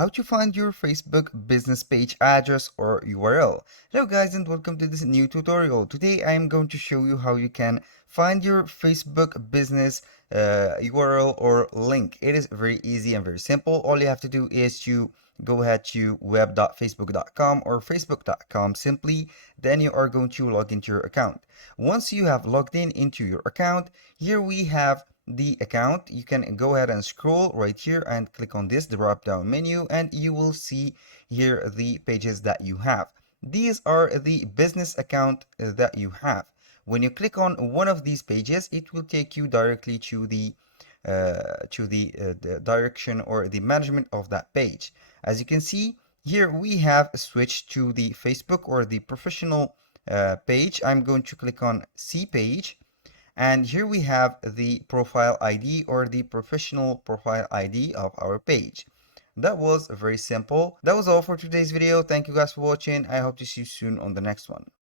how to find your Facebook business page address or URL. Hello guys and welcome to this new tutorial. Today I am going to show you how you can find your Facebook business URL or link. It is very easy and very simple. All you have to do is to go ahead to web.facebook.com or facebook.com simply. Then you are going to log into your account. Once you have logged in into your account, here we have the account. You can go ahead and scroll right here and click on this drop down menu, and you will see here the pages that you have. These are the business account that you have. When you click on one of these pages, it will take you directly to the direction or the management of that page. As you can see here, we have switched to the Facebook or the professional page. I'm going to click on C page, and here we have the profile ID or the professional profile ID of our page. That was very simple. That was all for today's video. Thank you guys for watching. I hope to see you soon on the next one.